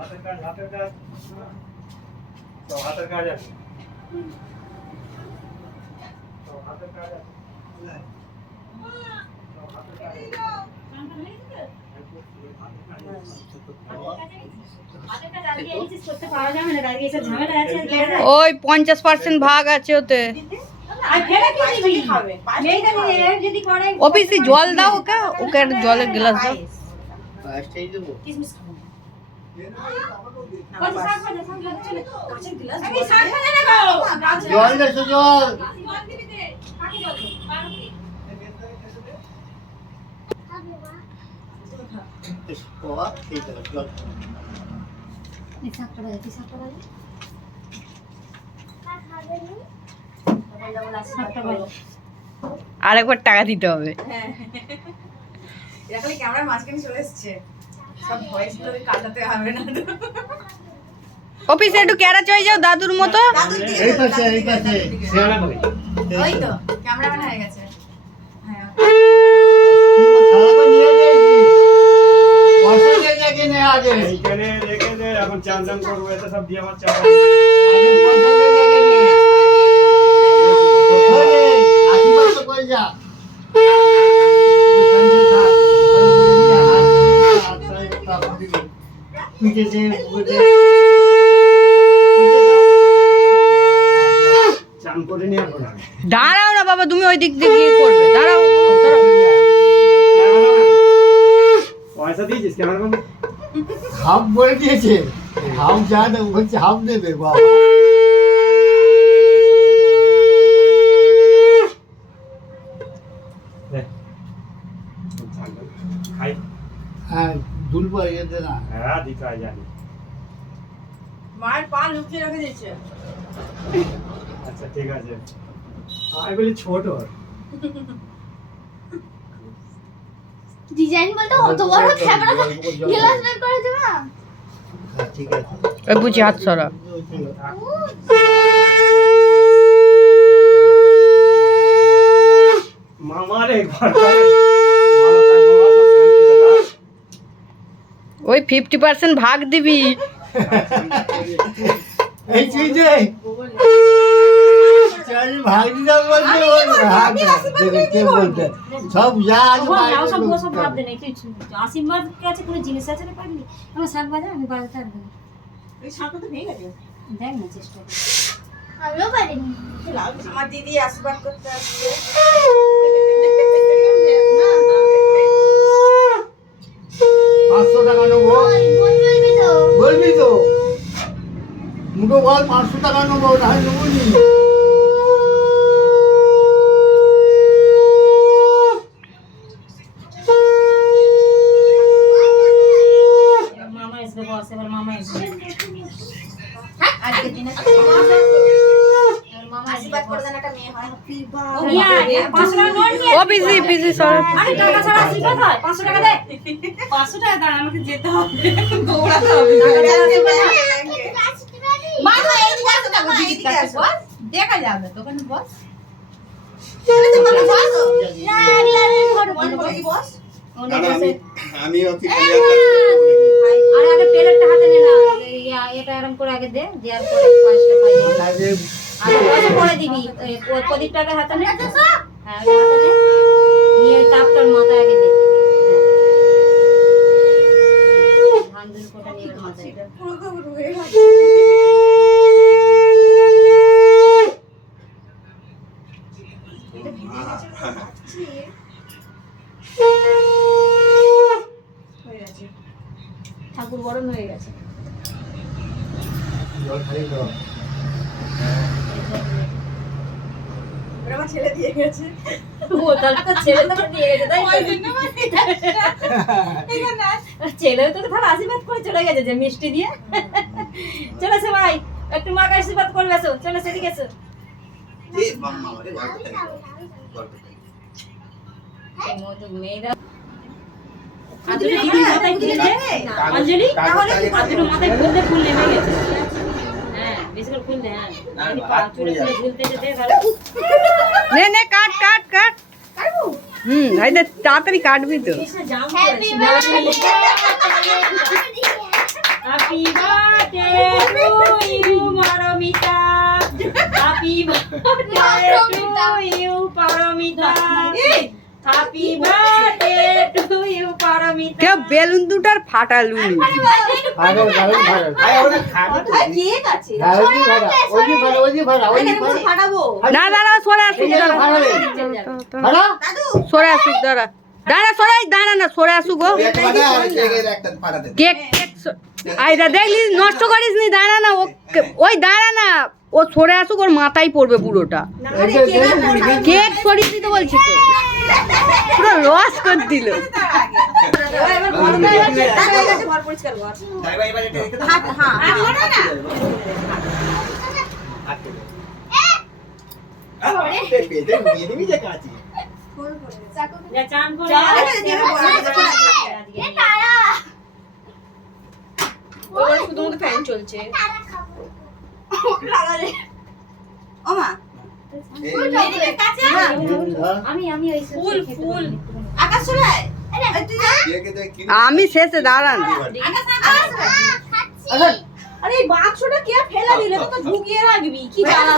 ওই 50% ভাগ আছে ওতে। অফিসে জল দাও ওকে, ওকে একটা জলের গ্লাস দাও। জল দেছো জল। আরেকবার টাকা দিতে হবে। ক্যামেরার মাঝখানে চলে এসছে, সব ভয়েস তো কাটাতে হবে না। অফিসে একটু ক্যারা চলে যাও দাদুর মতো। এই পাশে এই পাশে শেয়ারা কই। ওই তো ক্যামেরাম্যান হয়ে গেছে। হ্যাঁ খাওয়া তো নিয়ে যাইছি। বসে জায়গা নে আগে। এইখানে রেখে দে, এখন চান চান করবো, এটা সব দিয়ে আমার চাপা। আগে বসে জায়গা নে। ওরে আশীর্বাদ তো করে যা। পিঠে দে বুঝে। চান করে নিয়ে আসবো না। দাঁড়াও না বাবা, তুমি ওই দিক দিয়ে গিয়ে করবে। দাঁড়াও দাঁড়াও। পয়সা দিয়েছিস ক্যামেরাম্যান? হাফ বলে দিয়েছে, হাফ যা দেবো বলছে হাফ দেবে বাবা। খাই। হ্যাঁ দুলবো এতে না। হ্যাঁ দিতে হয়, জানি। মায়ের পা লুকিয়ে রেখে দিয়েছে। আচ্ছা ঠিক আছে, আমি বলি ছোট। ডিজাইন বলতে অত বড় ক্যামেরা গ্লাস বের করে দেব না। ঠিক আছে ওই বুঝি হাত সরা। মামারে ঘর ওই 50% ভাগ দিবি। এই চিজে চাই ভাই দিদা বলতে ভাগ দেবে কে বলতে সব যা আছে ভাই সব সব ভাব দে না কিছু। আশীর্বাদ কাছে কোনো জিনিস আছে না পারলি? আমার শাক বাজা আমি বাজাতে পারবো না। এই শাকটা তো ভেঙে গেছে। দেখ না চেষ্টা করে। আমিও পারিনি। আমার দিদি আশীর্বাদ করতে আসছে। 500 টাকা নেবো। বলবি তো। বলবি তো মুখে বল 500 টাকা নেবো, তাহলে নেবো নি। মামা এসে বস, এবার মামা এসে। আজকে দিনে মামা আশীর্বাদ করে দেন, একটা মেয়ে হয়। ও নিয়ে আয়, 500 টাকা নোট নিয়ে। ও পিসি পিসি সরা। আরে টাকা ছাড়া আশীর্বাদ হয়? 500 টাকা দে। 500 টাকা দাঁড়া, আমাকে যেতে হবে। দৌড়াতে হবে। মা তো এইদিকে আসো, দেখো এইদিকে আসো। দেখা যাবে তো, ওখানে বস। না গ্লাসের ফটো মন বসে বস। আমি আরে আগে প্লেটটা হাতে নে না। এটা এরকম করে আগে দে, দেওয়ার পরে 5 টাকা পাই। আরে পয়সা পরে দিবি। প্রদীপটাকে হাতে নে। হ্যাঁ ওটা হাতে নে। নিয়ে ওই তাপটার মাথায় আগে দে। ধান দুল কোটা নিয়ে মাথায় দে। পুরো পুরো হয়ে গেছে। ঠাকুর বরণ হয়ে গেছে। জল খাই দাও। ওরা আমার ছেলে দিয়ে গেছে। ও তাহলে তো ছেলে তোকে দিয়ে গেছে তাই তো? ছেলেও তোকে তাহলে আশীর্বাদ করে চলে গেছে যে মিষ্টি দিয়ে। চলো সবাই একটু মাকে আশীর্বাদ করবে, এসো চলো সেদিকে এসো। এই মতো মেয়েরা আদুরি দিদির মাথায় ফুল দে। অঞ্জলি তাহলে আদুরি মাথায় ফুল দে, ফুল নেমে গেছে। হ্যাঁ বেশি করে ফুল দে। হ্যাঁ চুলে চুলে ঝুলতেছে দে ভালো। নে নে কাট কাট কাট। এই দে তাড়াতাড়ি কাটবি তো। জাম হ্যাপি করেছি। Birthday happy birthday to you Paromita, happy birthday to you Paromita, happy birthday to you Paromita. কেউ বেলুন দুটার ফাটালুনি। ভালো ভালো ভালো আরে কেক আছে ওই ফাটাবো। না দাঁড়া, সরে আসুক দাঁড়া, ভালো সরে আসুক দাঁড়া, দাঁড়া সরে দাঁড়া না, সরে আসুক ও একটা বাটা আর কেকের একটা পাঠাতে দে। কেক আইদা দেখলি নষ্ট করিস নি, দাঁড়া না ওই দাঁড়া না, ও সরে আসুক, ওর মাথায় পড়বে পুরোটা। কেক সরিয়ে দিতে বলছি তো, পুরো লস করে দিল। এবার ঘর পরিষ্কার কর। হাত হ্যাঁ ওটা না যা চান করে এ তারা ওর শুধু মতো ফ্যান চলছে। ও মা মেরিনের কাছে আমি ওই ফুল ফুল আকাশ চলে তুই যা কেকে দে কি আমি শেষে দাঁড়া না, আকাশ আরে এই বাক্সটা কে ফেলে দিলে তো ঢুকিয়ে রাখবি কি জ্বালা